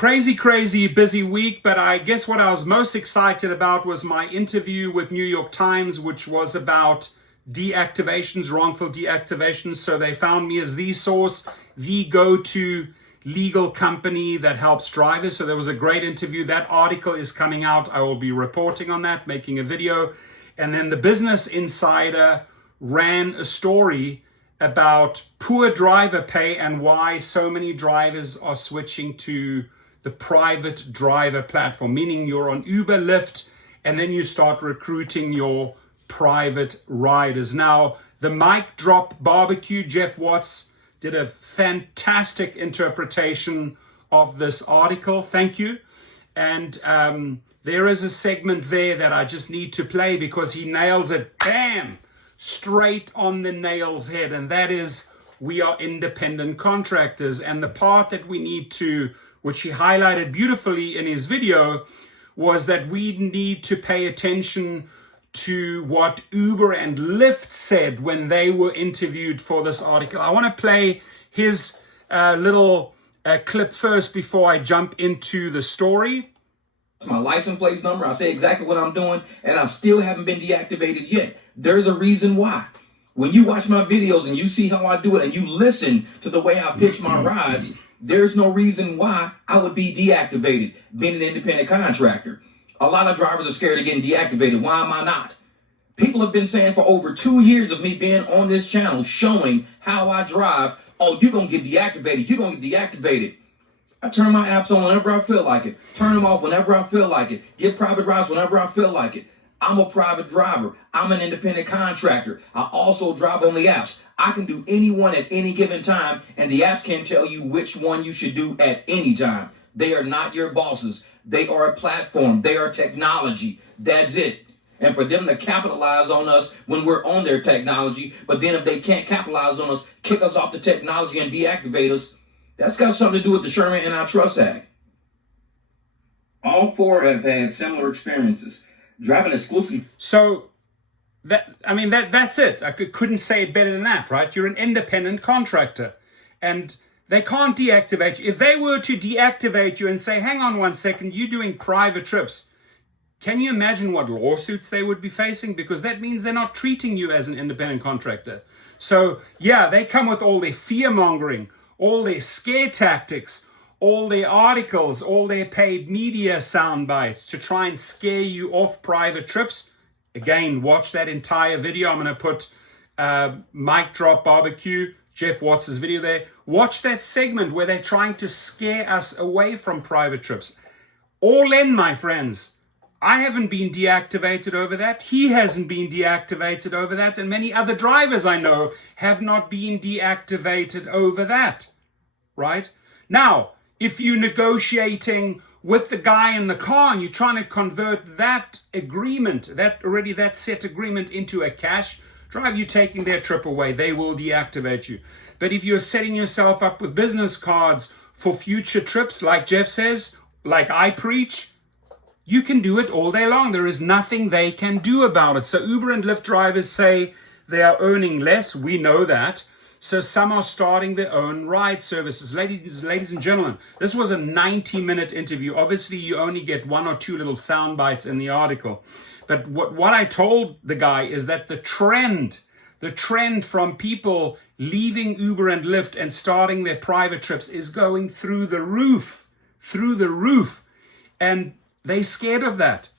Crazy busy week, but I guess what I was most excited about was my interview with New York Times, which was about deactivations, wrongful deactivations. So they found me as the source, the go-to legal company that helps drivers. So there was a great interview. That article is coming out. I will be reporting on that, making a video. And then the Business Insider ran a story about poor driver pay and why so many drivers are switching to the private driver platform, meaning you're on Uber, Lyft, and then you start recruiting your private riders. Now, the mic drop barbecue, Jeff Watts did a fantastic interpretation of this article. Thank you. And there is a segment there that I just need to play because he nails it, bam, straight on the nail's head. And that is, we are independent contractors. And the part that we need to, which he highlighted beautifully in his video, was that we need to pay attention to what Uber and Lyft said when they were interviewed for this article. I want to play his little clip first before I jump into the story. My license plate number, I say exactly what I'm doing, and I still haven't been deactivated yet. There's a reason why. When you watch my videos and you see how I do it and you listen to the way I pitch my rides, there's no reason why I would be deactivated, being an independent contractor. A lot of drivers are scared of getting deactivated. Why am I not? People have been saying for over 2 years of me being on this channel, showing how I drive, oh, you're going to get deactivated. You're going to get deactivated. I turn my apps on whenever I feel like it. Turn them off whenever I feel like it. Get private rides whenever I feel like it. I'm a private driver. I'm an independent contractor. I also drive on the apps. I can do any one at any given time, and the apps can tell you which one you should do at any time. They are not your bosses. They are a platform. They are technology. That's it. And for them to capitalize on us when we're on their technology, but then if they can't capitalize on us, kick us off the technology and deactivate us, that's got something to do with the Sherman Antitrust Act. All four have had similar experiences. Driving exclusively. So that's it. I couldn't say it better than that, right? You're an independent contractor and they can't deactivate you. If they were to deactivate you and say, hang on 1 second, you're doing private trips, can you imagine what lawsuits they would be facing? Because that means they're not treating you as an independent contractor. So yeah, they come with all their fear mongering, all their scare tactics, all their articles, all their paid media sound bites to try and scare you off private trips. Again, watch that entire video. I'm going to put mic drop barbecue, Jeff Watts' video there. Watch that segment where they're trying to scare us away from private trips. All in, my friends. I haven't been deactivated over that. He hasn't been deactivated over that. And many other drivers I know have not been deactivated over that. Right? Now, if you're negotiating with the guy in the car and you're trying to convert that agreement, that set agreement into a cash drive, you're taking their trip away. They will deactivate you. But if you're setting yourself up with business cards for future trips, like Jeff says, like I preach, you can do it all day long. There is nothing they can do about it. So Uber and Lyft drivers say they are earning less. We know that. So some are starting their own ride services. Ladies and gentlemen, this was a 90-minute interview. Obviously, you only get 1 or 2 little sound bites in the article. But what I told the guy is that the trend from people leaving Uber and Lyft and starting their private trips is going through the roof. And they're scared of that.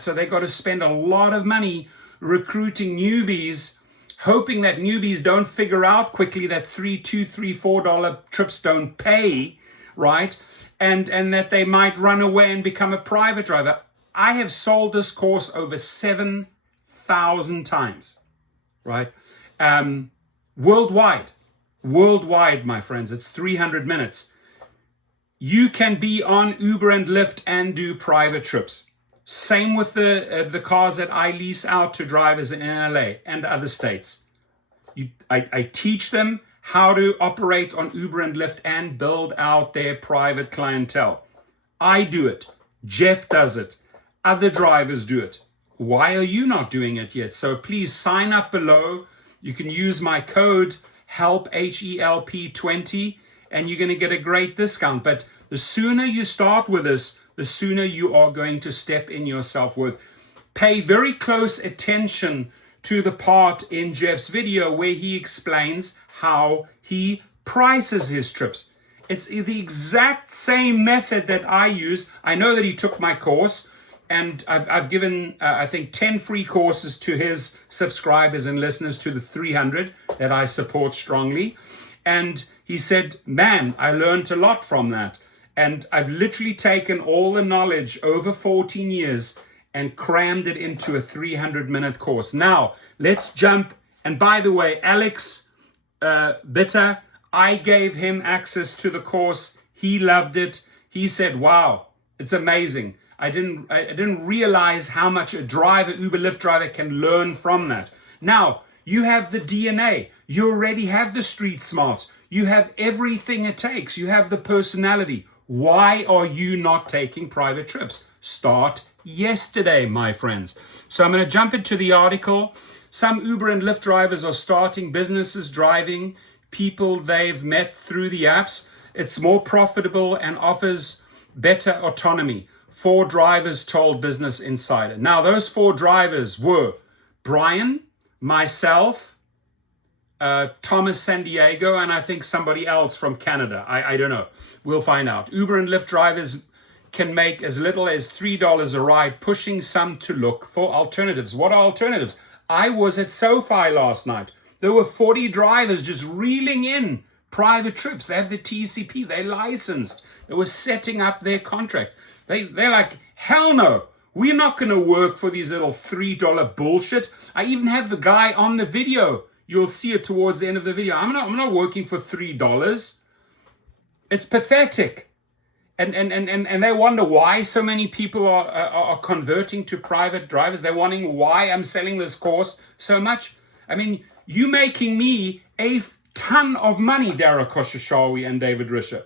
So they got to spend a lot of money recruiting newbies, hoping that newbies don't figure out quickly that $2, $3, $4 trips don't pay, right? And that they might run away and become a private driver. I have sold this course over 7,000 times, right? Worldwide, my friends, it's 300 minutes. You can be on Uber and Lyft and do private trips. Same with the cars that I lease out to drivers in LA and other states. I teach them how to operate on Uber and Lyft and build out their private clientele. I do it. Jeff does it. Other drivers do it. Why are you not doing it yet? So please sign up below. You can use my code HELP, HELP20, and you're going to get a great discount. But the sooner you start with this, the sooner you are going to step in your self-worth. Pay very close attention to the part in Jeff's video where he explains how he prices his trips. It's the exact same method that I use. I know that he took my course, and I've given, I think, 10 free courses to his subscribers and listeners, to the 300 that I support strongly. And he said, man, I learned a lot from that. And I've literally taken all the knowledge over 14 years and crammed it into a 300-minute course. Now, let's jump. And by the way, Alex Bitter, I gave him access to the course. He loved it. He said, wow, it's amazing. I didn't realize how much a driver, Uber, Lyft driver can learn from that. Now, you have the DNA. You already have the street smarts. You have everything it takes. You have the personality. Why are you not taking private trips? Start yesterday, my friends. So I'm going to jump into the article. Some Uber and Lyft drivers are starting businesses driving people they've met through the apps. It's more profitable and offers better autonomy. 4 drivers told Business Insider. Now, those 4 drivers were Brian, myself, Thomas San Diego, and I think somebody else from Canada. I don't know. We'll find out. Uber and Lyft drivers can make as little as $3 a ride, pushing some to look for alternatives. What are alternatives? I was at SoFi last night. There were 40 drivers just reeling in private trips. They have the TCP. They're licensed. They were setting up their contract. They're like, hell no. We're not going to work for these little $3 bullshit. I even have the guy on the video. You'll see it towards the end of the video. I'm not working for $3. It's pathetic. And they wonder why so many people are converting to private drivers. They're wondering why I'm selling this course so much. I mean, you making me a ton of money, Dara Koshashawi and David Risher.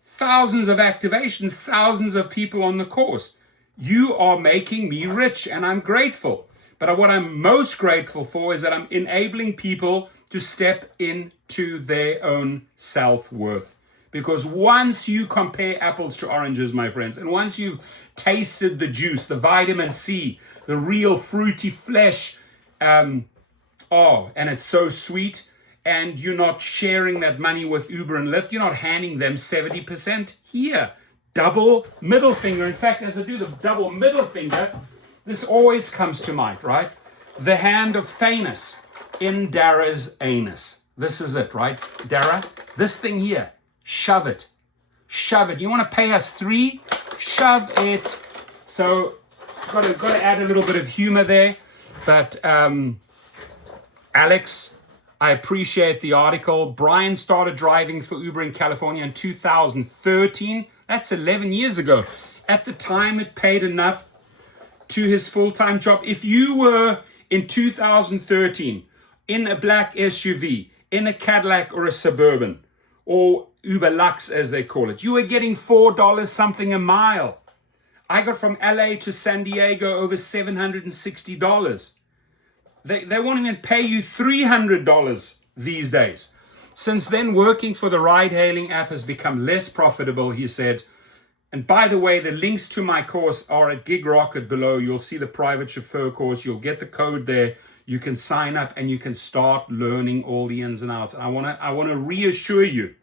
Thousands of activations, thousands of people on the course. You are making me rich, and I'm grateful. But what I'm most grateful for is that I'm enabling people to step into their own self-worth. Because once you compare apples to oranges, my friends, and once you've tasted the juice, the vitamin C, the real fruity flesh, and it's so sweet, and you're not sharing that money with Uber and Lyft, you're not handing them 70% here. Double middle finger. In fact, as I do the double middle finger, this always comes to mind, right? The hand of Thanos in Dara's anus. This is it, right? Dara, this thing here, shove it. Shove it. You want to pay us 3? Shove it. So, got to add a little bit of humor there. But, Alex, I appreciate the article. Brian started driving for Uber in California in 2013. That's 11 years ago. At the time, it paid enough to his full-time job. If you were in 2013 in a black SUV, in a Cadillac or a Suburban, or Uber Lux as they call it, you were getting $4 something a mile. I got from LA to San Diego over $760. They won't even pay you $300 these days. Since then, working for the ride-hailing app has become less profitable, he said. And by the way, the links to my course are at Gig Rocket below. You'll see the private chauffeur course. You'll get the code there. You can sign up and you can start learning all the ins and outs. I want to reassure you,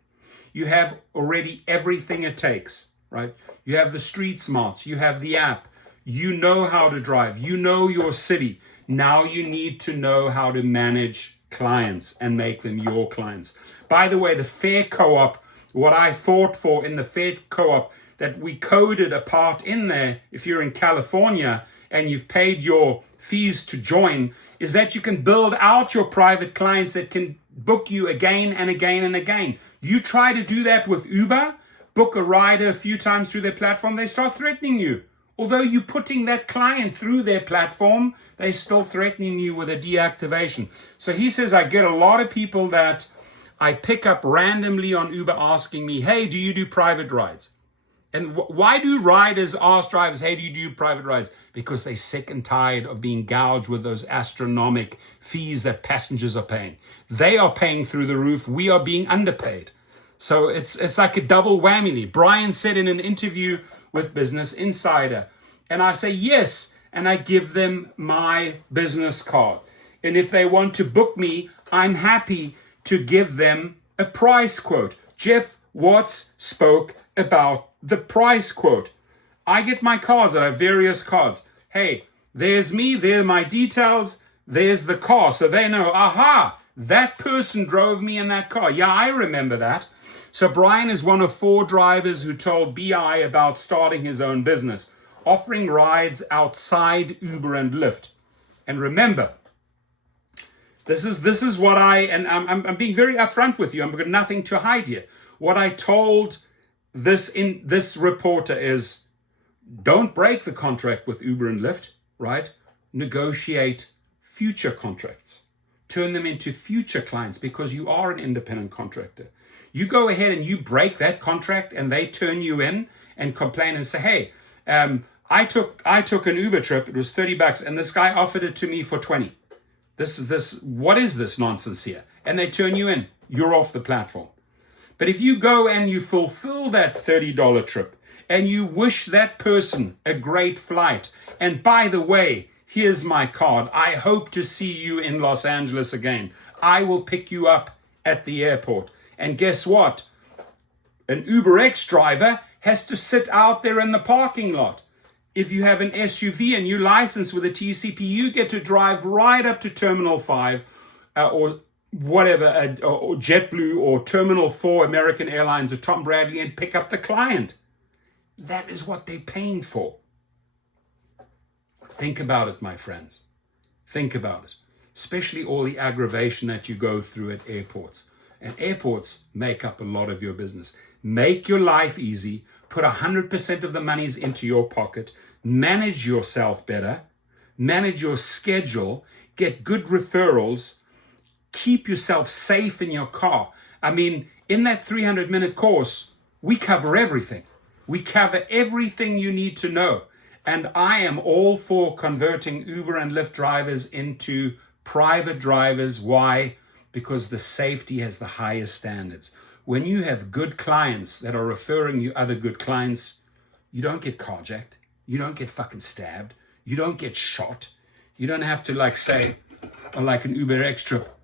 you have already everything it takes, right? You have the street smarts. You have the app. You know how to drive. You know your city. Now you need to know how to manage clients and make them your clients. By the way, the Fair Co-op, what I fought for in the Fair Co-op, that we coded a part in there, if you're in California and you've paid your fees to join, is that you can build out your private clients that can book you again and again and again. You try to do that with Uber, book a rider a few times through their platform, they start threatening you. Although you're putting that client through their platform, they're still threatening you with a deactivation. So he says, I get a lot of people that I pick up randomly on Uber asking me, hey, do you do private rides? And why do riders ask drivers, hey, do you do private rides? Because they're sick and tired of being gouged with those astronomical fees that passengers are paying. They are paying through the roof. We are being underpaid. So it's like a double whammy. Brian said in an interview with Business Insider, and I say yes, and I give them my business card. And if they want to book me, I'm happy to give them a price quote. Jeff Watts spoke about the price quote. I get my cards. I have various cards. Hey, there's me, there are my details, there's the car. So they know, aha, that person drove me in that car. Yeah, I remember that. So Brian is one of 4 drivers who told BI about starting his own business, offering rides outside Uber and Lyft. And remember, this is what I'm being very upfront with you. I've got nothing to hide here. What I told this reporter is, don't break the contract with Uber and Lyft, right? Negotiate future contracts. Turn them into future clients because you are an independent contractor. You go ahead and you break that contract and they turn you in and complain and say, hey, I took an Uber trip. It was $30 and this guy offered it to me for 20. What is this nonsense here? And they turn you in. You're off the platform. But if you go and you fulfill that $30 trip and you wish that person a great flight, and by the way, here's my card. I hope to see you in Los Angeles again. I will pick you up at the airport. And guess what? An UberX driver has to sit out there in the parking lot. If you have an SUV and you license with a TCP, you get to drive right up to Terminal 5 or whatever, or JetBlue or Terminal 4, American Airlines or Tom Bradley, and pick up the client. That is what they're paying for. Think about it, my friends. Think about it. Especially all the aggravation that you go through at airports. And airports make up a lot of your business. Make your life easy. Put 100% of the monies into your pocket. Manage yourself better. Manage your schedule. Get good referrals. Keep yourself safe in your car. I mean, in that 300-minute course, we cover everything. We cover everything you need to know. And I am all for converting Uber and Lyft drivers into private drivers. Why? Because the safety has the highest standards. When you have good clients that are referring you other good clients, you don't get carjacked. You don't get fucking stabbed. You don't get shot. You don't have to say, or like an UberX trip,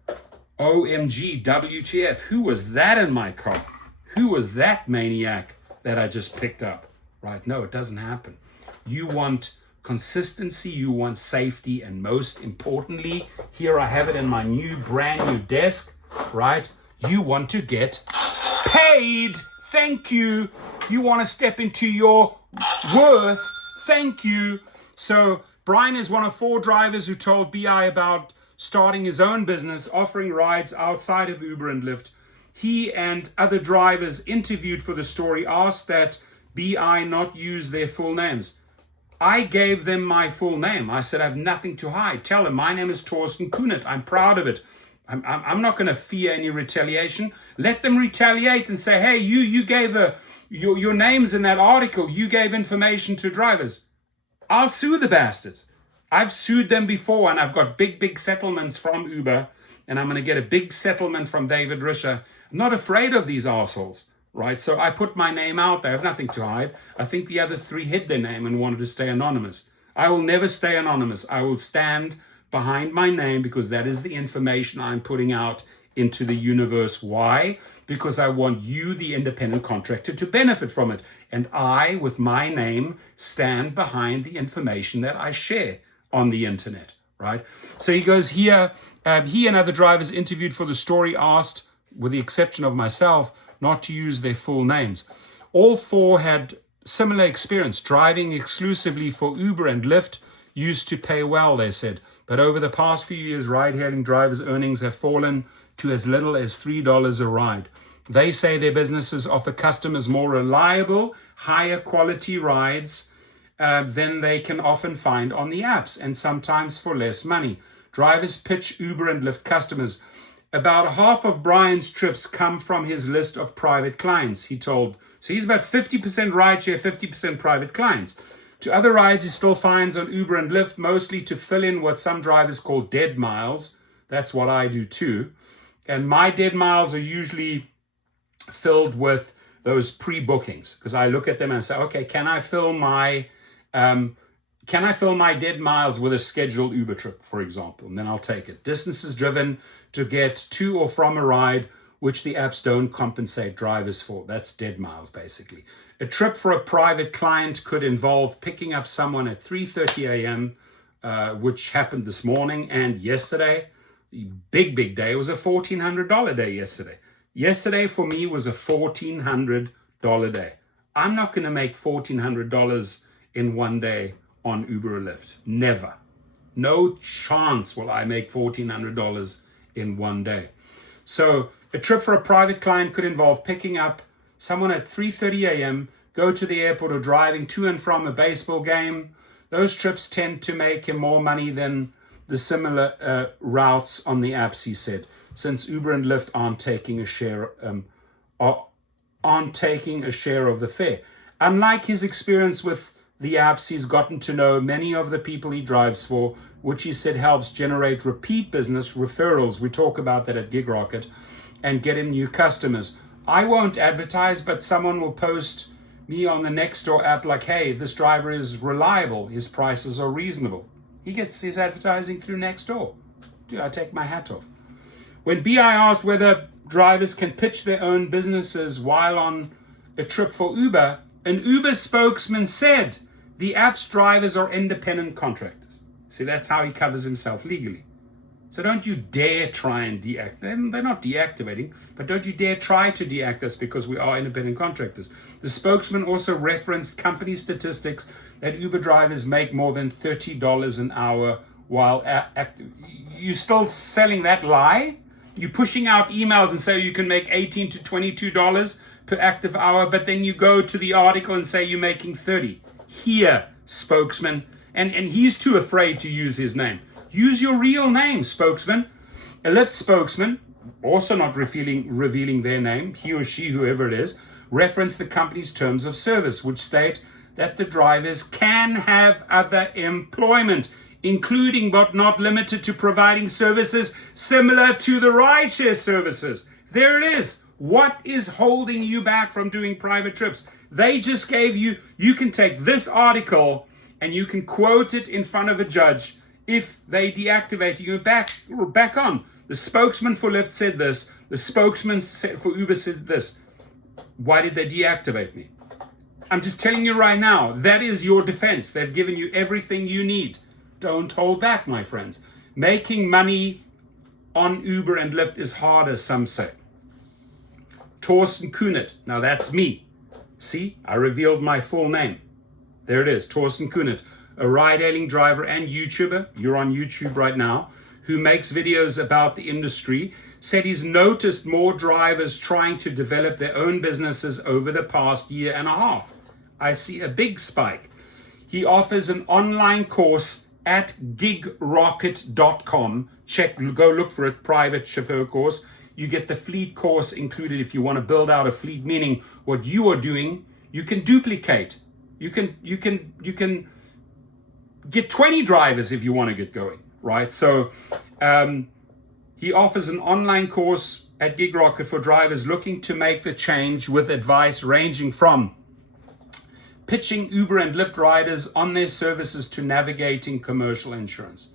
OMG, WTF, who was that in my car? Who was that maniac that I just picked up? Right? No, it doesn't happen. You want consistency, you want safety, and most importantly, here I have it in my brand new desk, right? You want to get paid. Thank you. You want to step into your worth. Thank you. So Brian is one of 4 drivers who told BI about starting his own business, offering rides outside of Uber and Lyft. He and other drivers interviewed for the story asked that BI not use their full names. I gave them my full name. I said, I have nothing to hide. Tell them my name is Torsten Kunert. I'm proud of it. I'm not going to fear any retaliation. Let them retaliate and say, hey, you gave your names in that article. You gave information to drivers. I'll sue the bastards. I've sued them before, and I've got big settlements from Uber, and I'm going to get a big settlement from David Risher. I'm not afraid of these assholes, right? So I put my name out there. I have nothing to hide. I think the other 3 hid their name and wanted to stay anonymous. I will never stay anonymous. I will stand behind my name because that is the information I'm putting out into the universe. Why? Because I want you, the independent contractor, to benefit from it. And I, with my name, stand behind the information that I share on the internet, right? So he goes here, he and other drivers interviewed for the story asked, with the exception of myself, not to use their full names. All 4 had similar experience. Driving exclusively for Uber and Lyft used to pay well, they said. But over the past few years, ride-hailing drivers' earnings have fallen to as little as $3 a ride. They say their businesses offer customers more reliable, higher quality rides than they can often find on the apps, and sometimes for less money. Drivers pitch Uber and Lyft customers. About half of Brian's trips come from his list of private clients, he told. So he's about 50% rideshare, 50% private clients. To other rides he still finds on Uber and Lyft, mostly to fill in what some drivers call dead miles. That's what I do too. And my dead miles are usually filled with those pre-bookings, because I look at them and say, okay, can I fill my dead miles with a scheduled Uber trip, for example? And then I'll take it. Distances driven to get to or from a ride, which the apps don't compensate drivers for. That's dead miles, basically. A trip for a private client could involve picking up someone at 3:30 a.m., which happened this morning and yesterday. Big day. It was a $1,400 day yesterday. Yesterday for me was a $1,400 day. I'm not going to make $1,400 in one day on Uber or Lyft. Never. No chance will I make $1,400 in one day. So a trip for a private client could involve picking up someone at 3:30 a.m., go to the airport, or driving to and from a baseball game. Those trips tend to make him more money than the similar routes on the apps, he said, since Uber and Lyft aren't taking a share of the fare. Unlike his experience with the apps, he's gotten to know many of the people he drives for, which he said helps generate repeat business, referrals. We talk about that at GigRocket, and get him new customers. I won't advertise, but someone will post me on the Nextdoor app like, hey, this driver is reliable, his prices are reasonable. He gets his advertising through Nextdoor. Dude, I take my hat off. When BI asked whether drivers can pitch their own businesses while on a trip for Uber, an Uber spokesman said the app's drivers are independent contractors. See, that's how he covers himself legally. So don't you dare try and deactivate them. They're not deactivating, but don't you dare try to deactivate us because we are independent contractors. The spokesman also referenced company statistics that Uber drivers make more than $30 an hour while active. You still selling that lie? You're pushing out emails and say you can make $18 to $22 per active hour, but then you go to the article and say you're making 30. Here, spokesman. And he's too afraid to use his name. Use your real name, spokesman. A Lyft spokesman, also not revealing their name, he or she, whoever it is, referenced the company's terms of service, which state that the drivers can have other employment, including but not limited to providing services similar to the rideshare services. There it is. What is holding you back from doing private trips? They just gave you can take this article and you can quote it in front of a judge. If they deactivate you, you're back on. The spokesman for Lyft said this. The spokesman for Uber said this. Why did they deactivate me? I'm just telling you right now, that is your defense. They've given you everything you need. Don't hold back, my friends. Making money on Uber and Lyft is harder, some say. Torsten Kunert. Now that's me. See, I revealed my full name. There it is, Torsten Kunert, a ride-hailing driver and YouTuber, you're on YouTube right now, who makes videos about the industry, said he's noticed more drivers trying to develop their own businesses over the past year and a half. I see a big spike. He offers an online course at gigrocket.com. Go look for it, private chauffeur course. You get the fleet course included if you want to build out a fleet, meaning what you are doing, you can duplicate. You can get 20 drivers if you want to get going, right? So he offers an online course at GigRocket for drivers looking to make the change, with advice ranging from pitching Uber and Lyft riders on their services to navigating commercial insurance.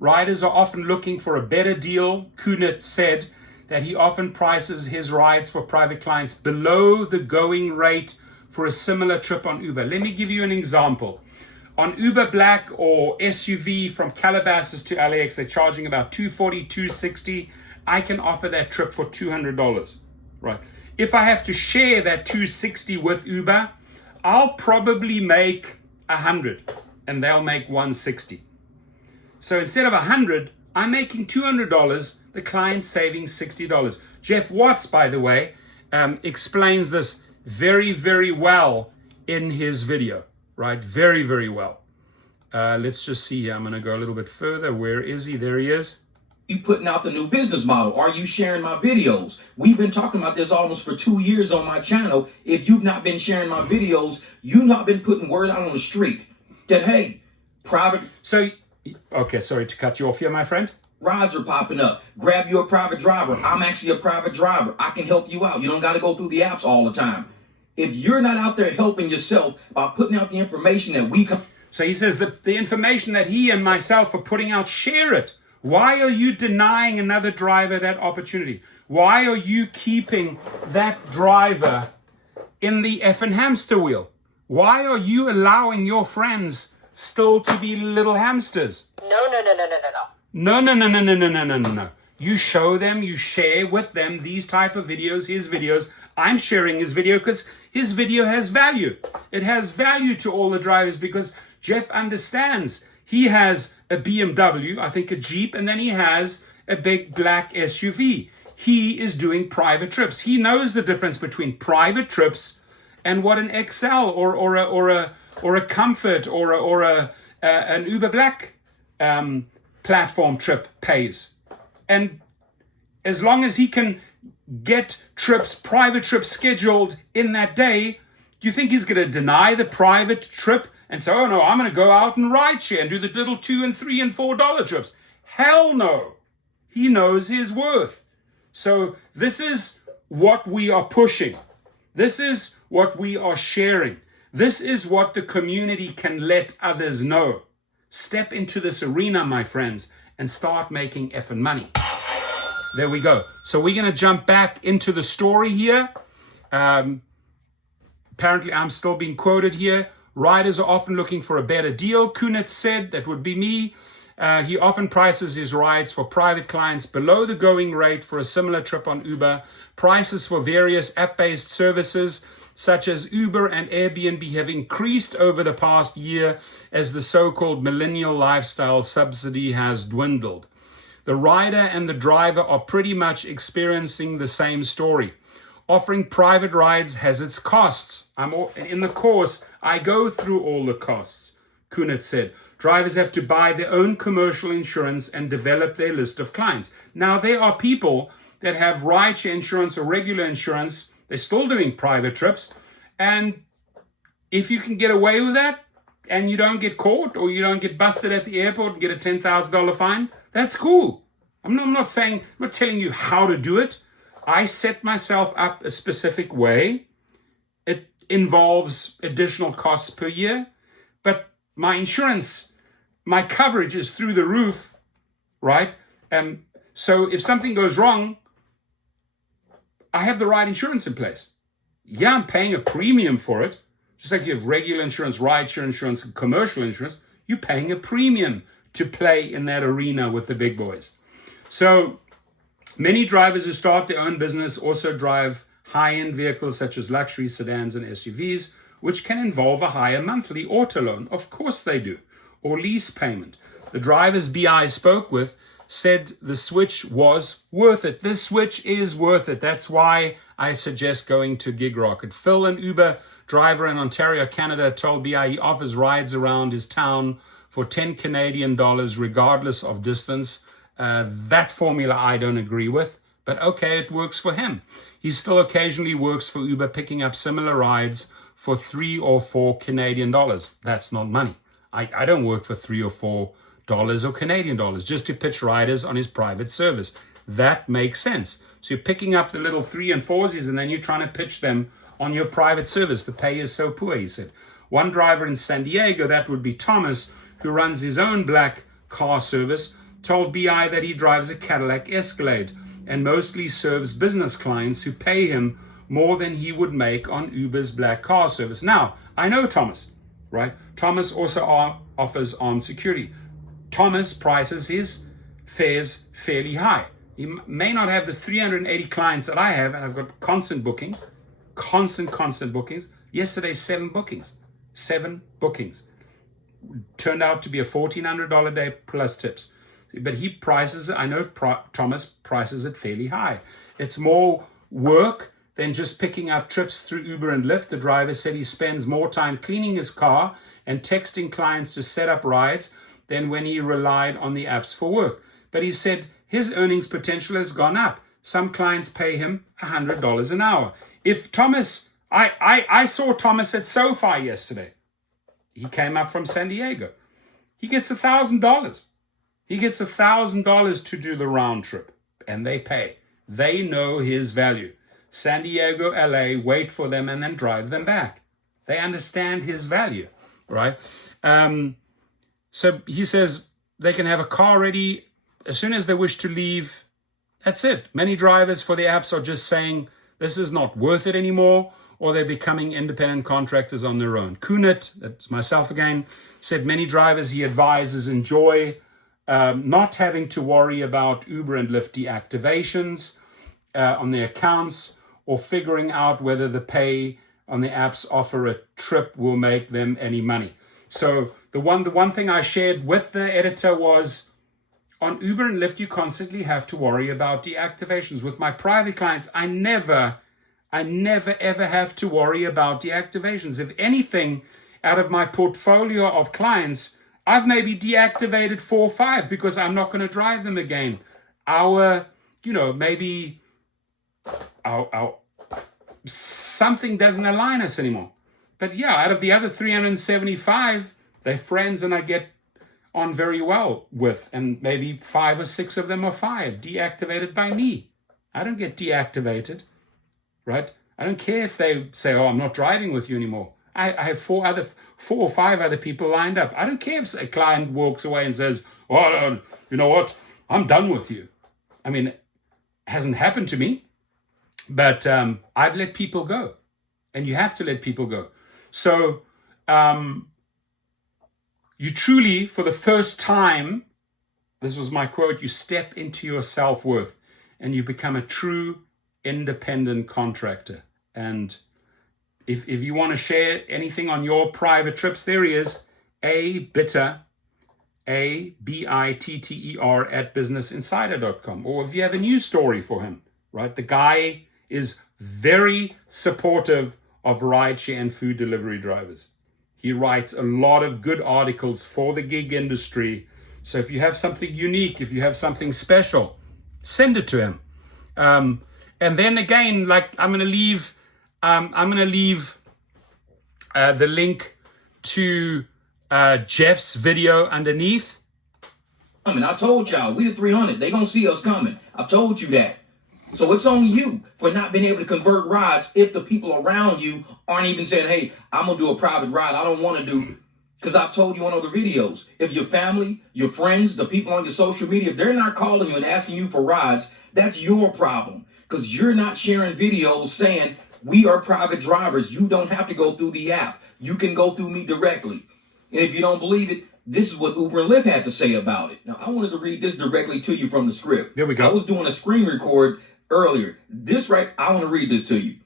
Riders are often looking for a better deal. Kunert said that he often prices his rides for private clients below the going rate for a similar trip on Uber. Let me give you an example. On Uber Black or SUV from Calabasas to LAX, they're charging about $240, $260. I can offer that trip for $200, right? If I have to share that $260 with Uber, I'll probably make $100 and they'll make $160. So instead of $100, I'm making $200, the client's saving $60. Jeff Watts, by the way, explains this very, very well in his video, right? Very, very well. Let's just see here. I'm going to go a little bit further. Where is he? There he is. You putting out the new business model? Are you sharing my videos? We've been talking about this almost for 2 years on my channel. If you've not been sharing my videos, you've not been putting word out on the street that, hey, private. So, okay, sorry to cut you off here, my friend. rides are popping up. Grab you a private driver. I'm actually a private driver. I can help you out. You don't got to go through the apps all the time. If you're not out there helping yourself by putting out the information that we come. So he says that the information that he and myself are putting out, share it. Why are you denying another driver that opportunity? Why are you keeping that driver in the effing hamster wheel? Why are you allowing your friends still to be little hamsters? No. No. You show them, you share with them these type of videos, his videos. I'm sharing his video because his video has value. It has value to all the drivers because Jeff understands. He has a BMW, I think a Jeep, and then he has a big black SUV. He is doing private trips. He knows the difference between private trips and what an XL or a Comfort or an Uber Black platform trip pays. And as long as he can get trips, private trips scheduled in that day, do you think he's going to deny the private trip and say, oh no, I'm going to go out and rideshare and do the little $2 and $3 and $4 trips? Hell no. He knows his worth. So this is what we are pushing. This is what we are sharing. This is what the community can let others know. Step into this arena, my friends, and start making effing money. There we go. So we're going to jump back into the story here. Apparently, I'm still being quoted here. Riders are often looking for a better deal. Kunitz said, that would be me. He often prices his rides for private clients below the going rate for a similar trip on Uber. Prices for various app-based services such as Uber and Airbnb have increased over the past year as the so-called millennial lifestyle subsidy has dwindled. The rider and the driver are pretty much experiencing the same story. Offering private rides has its costs. In the course, I go through all the costs, Kunitz said. Drivers have to buy their own commercial insurance and develop their list of clients. Now, there are people that have rideshare insurance or regular insurance. They're still doing private trips. And if you can get away with that and you don't get caught or you don't get busted at the airport and get a $10,000 fine, that's cool. I'm not telling you how to do it. I set myself up a specific way. It involves additional costs per year, but my insurance, my coverage is through the roof, right? So if something goes wrong, I have the right insurance in place. Yeah, I'm paying a premium for it. Just like you have regular insurance, rideshare insurance, and commercial insurance, you're paying a premium to play in that arena with the big boys. So many drivers who start their own business also drive high-end vehicles such as luxury sedans and SUVs, which can involve a higher monthly auto loan. Of course they do. Or lease payment. The drivers BI spoke with said the switch was worth it. This switch is worth it. That's why I suggest going to Gig Rocket. Phil, an Uber driver in Ontario, Canada, told BI he offers rides around his town for 10 Canadian dollars regardless of distance. That formula I don't agree with, but okay, it works for him. He still occasionally works for Uber, picking up similar rides for 3 or 4 Canadian dollars. That's not money. I don't work for 3 or 4 dollars or Canadian dollars just to pitch riders on his private service. That makes sense. So you're picking up the little 3 and 4s and then you're trying to pitch them on your private service. The pay is so poor, he said. One driver in San Diego, that would be Thomas, who runs his own black car service, told BI that he drives a Cadillac Escalade and mostly serves business clients who pay him more than he would make on Uber's black car service. Now, I know Thomas, right? Thomas also offers armed security. Thomas prices his fares fairly high. He may not have the 380 clients that I have, and I've got constant bookings. Yesterday, 7 bookings. 7 bookings. Turned out to be a $1,400 a day plus tips. But he prices it, I know Thomas prices it fairly high. It's more work than just picking up trips through Uber and Lyft. The driver said he spends more time cleaning his car and texting clients to set up rides than when he relied on the apps for work. But he said his earnings potential has gone up. Some clients pay him $100 an hour. If Thomas, I saw Thomas at SoFi yesterday. He came up from San Diego. He gets $1,000. He gets $1,000 to do the round trip, and they pay. They know his value. San Diego, LA, wait for them and then drive them back. They understand his value, right? So he says they can have a car ready as soon as they wish to leave. That's it. Many drivers for the apps are just saying this is not worth it anymore, or they're becoming independent contractors on their own. Kunit, that's myself again, said many drivers he advises enjoy not having to worry about Uber and Lyft deactivations on their accounts, or figuring out whether the pay on the apps offer a trip will make them any money. So the one thing I shared with the editor was, on Uber and Lyft, you constantly have to worry about deactivations. With my private clients, I never ever have to worry about deactivations. If anything, out of my portfolio of clients, I've maybe deactivated 4 or 5 because I'm not going to drive them again. Maybe our something doesn't align us anymore. But yeah, out of the other 375, they're friends and I get on very well with, and maybe 5 or 6 of them are fired, deactivated by me. I don't get deactivated, right? I don't care if they say, oh, I'm not driving with you anymore. I have 4 or 5 other people lined up. I don't care if a client walks away and says, oh, you know what, I'm done with you. I mean, it hasn't happened to me, but I've let people go, and you have to let people go. So you truly, for the first time, this was my quote, you step into your self-worth and you become a true independent contractor. And if you want to share anything on your private trips, there he is, Bitter, ABITTER @businessinsider.com. Or if you have a news story for him, right? The guy is very supportive of rideshare and food delivery drivers. He writes a lot of good articles for the gig industry. So if you have something unique, if you have something special, send it to him. And then again, like I'm going to leave the link to Jeff's video underneath. I mean, I told y'all, we the 300. They gonna see us coming. I've told you that. So it's on you for not being able to convert rides if the people around you aren't even saying, hey, I'm going to do a private ride. I don't want to do, because I've told you on other videos, if your family, your friends, the people on your social media, if they're not calling you and asking you for rides, that's your problem, because you're not sharing videos saying we are private drivers. You don't have to go through the app. You can go through me directly. And if you don't believe it, this is what Uber and Lyft had to say about it. Now, I wanted to read this directly to you from the script. There we go. I was doing a screen record earlier. I want to read this to you.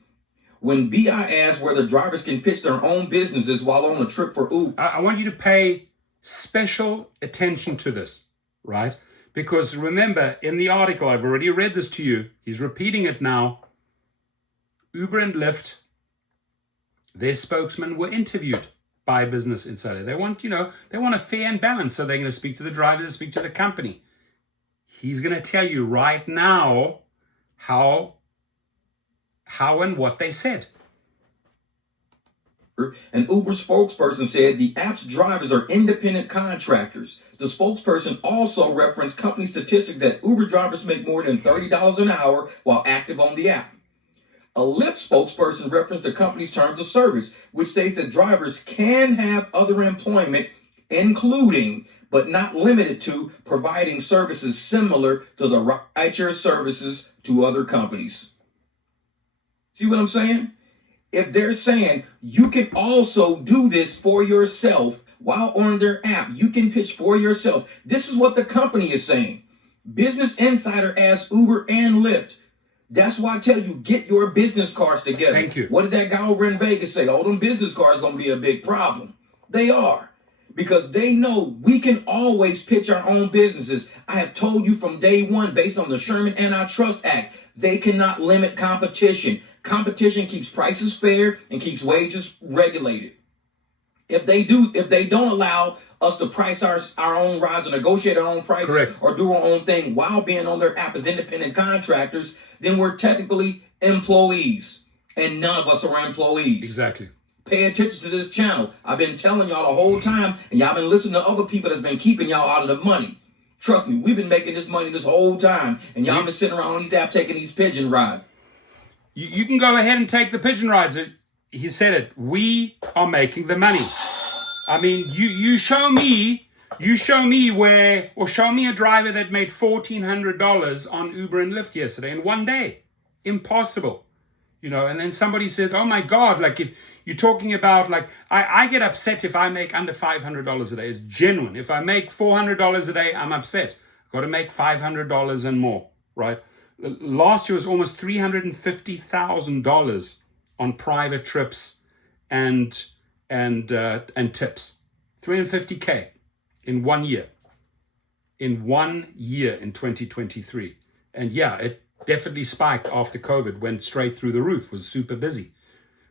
When BI asked whether drivers can pitch their own businesses while on a trip for Uber. I want you to pay special attention to this, right? Because remember, in the article, I've already read this to you. He's repeating it now. Uber and Lyft, their spokesmen were interviewed by Business Insider. They want a fair and balance. So they're going to speak to the drivers, speak to the company. He's going to tell you right now how and what they said. An Uber spokesperson said the app's drivers are independent contractors. The spokesperson also referenced company statistics that Uber drivers make more than $30 an hour while active on the app. A Lyft spokesperson referenced the company's terms of service, which states that drivers can have other employment, including but not limited to providing services similar to the rideshare services to other companies. See what I'm saying? If they're saying you can also do this for yourself while on their app, you can pitch for yourself. This is what the company is saying. Business Insider asked Uber and Lyft. That's why I tell you, get your business cards together. Thank you. What did that guy over in Vegas say? Oh, them business cards going to be a big problem. They are. Because they know we can always pitch our own businesses. I have told you from day one, based on the Sherman Antitrust Act, they cannot limit competition. Competition keeps prices fair and keeps wages regulated. If they don't allow us to price our own rides or negotiate our own prices, correct, or do our own thing while being on their app as independent contractors, then we're technically employees. And none of us are employees. Exactly. Pay attention to this channel. I've been telling y'all the whole time, and y'all been listening to other people that's been keeping y'all out of the money. Trust me, we've been making this money this whole time, and y'all been sitting around on these apps taking these pigeon rides. You can go ahead and take the pigeon rides. He said it. We are making the money. I mean, you show me where, or show me a driver that made $1,400 on Uber and Lyft yesterday in one day. Impossible. You know, and then somebody said, oh my God, like if you're talking about like, I get upset if I make under $500 a day. It's genuine. If I make $400 a day, I'm upset. I've got to make $500 and more, right? Last year was almost $350,000 on private trips and tips. 350K in 1 year. In 1 year in 2023. And yeah, it definitely spiked after COVID, went straight through the roof, was super busy.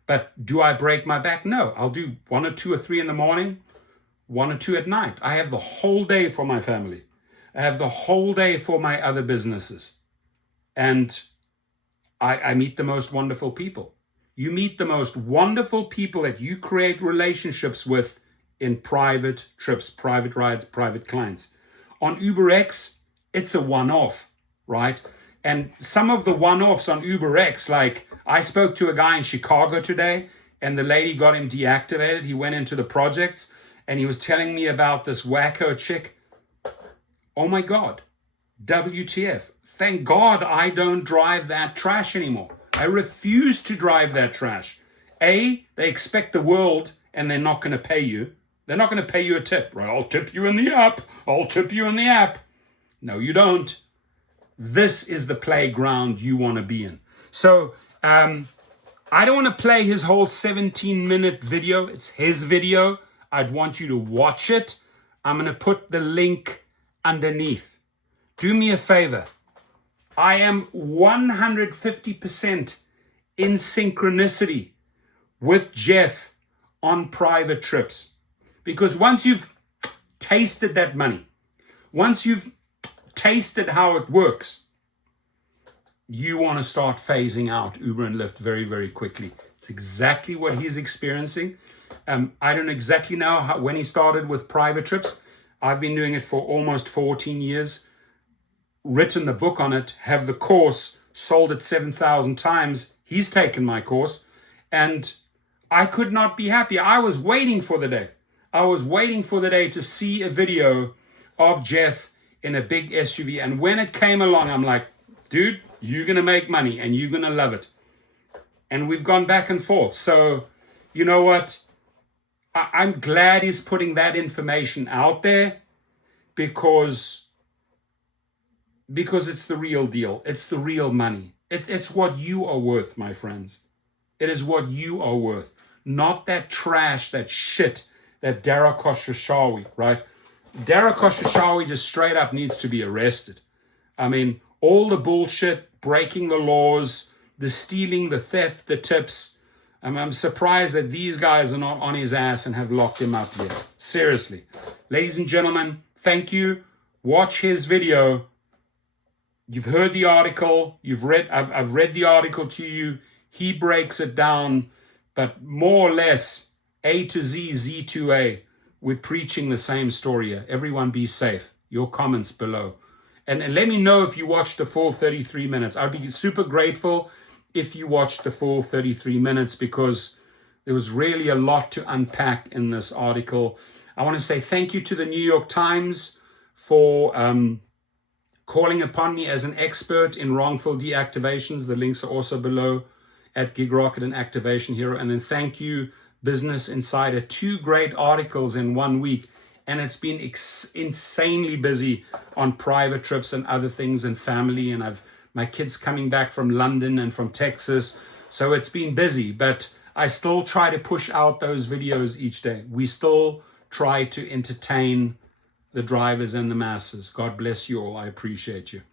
But do I break my back? No, I'll do 1 or 2 or 3 in the morning, 1 or 2 at night. I have the whole day for my family. I have the whole day for my other businesses. And I meet the most wonderful people. You meet the most wonderful people that you create relationships with in private trips, private rides, private clients. On UberX, it's a one-off, right? And some of the one-offs on UberX, like I spoke to a guy in Chicago today and the lady got him deactivated. He went into the projects and he was telling me about this wacko chick. Oh my God, WTF. Thank God I don't drive that trash anymore. I refuse to drive that trash. They expect the world and they're not going to pay you. They're not going to pay you a tip, right? I'll tip you in the app. I'll tip you in the app. No, you don't. This is the playground you want to be in. So I don't want to play his whole 17-minute video. It's his video. I'd want you to watch it. I'm going to put the link underneath. Do me a favor. I am 150% in synchronicity with Jeff on private trips. Because once you've tasted that money, once you've tasted how it works, you want to start phasing out Uber and Lyft very, very quickly. It's exactly what he's experiencing. I don't exactly know when he started with private trips. I've been doing it for almost 14 years. Written the book on it, have the course, sold it 7,000 times. He's taken my course and I could not be happy. I was waiting for the day. I was waiting for the day to see a video of Jeff in a big SUV. And when it came along, I'm like, dude, you're going to make money and you're going to love it. And we've gone back and forth. So, you know what? I'm glad he's putting that information out there because it's the real deal. It's the real money. It's what you are worth, my friends. It is what you are worth. Not that trash, that shit, that Dara Khosrowshahi, right? Dara Khosrowshahi just straight up needs to be arrested. I mean, all the bullshit, breaking the laws, the stealing, the theft, the tips. I'm surprised that these guys are not on his ass and have locked him up yet. Seriously. Ladies and gentlemen, thank you. Watch his video. You've heard the article. I've read the article to you. He breaks it down, but more or less A to Z, Z to A. We're preaching the same story here. Everyone be safe. Your comments below. And let me know if you watched the full 33 minutes. I'd be super grateful if you watched the full 33 minutes because there was really a lot to unpack in this article. I want to say thank you to the New York Times for calling upon me as an expert in wrongful deactivations. The links are also below at Gig Rocket and Activation Hero. And then thank you, Business Insider. 2 great articles in 1 week. And it's been insanely busy on private trips and other things and family. And my kids coming back from London and from Texas. So it's been busy, but I still try to push out those videos each day. We still try to entertain the drivers and the masses. God bless you all. I appreciate you.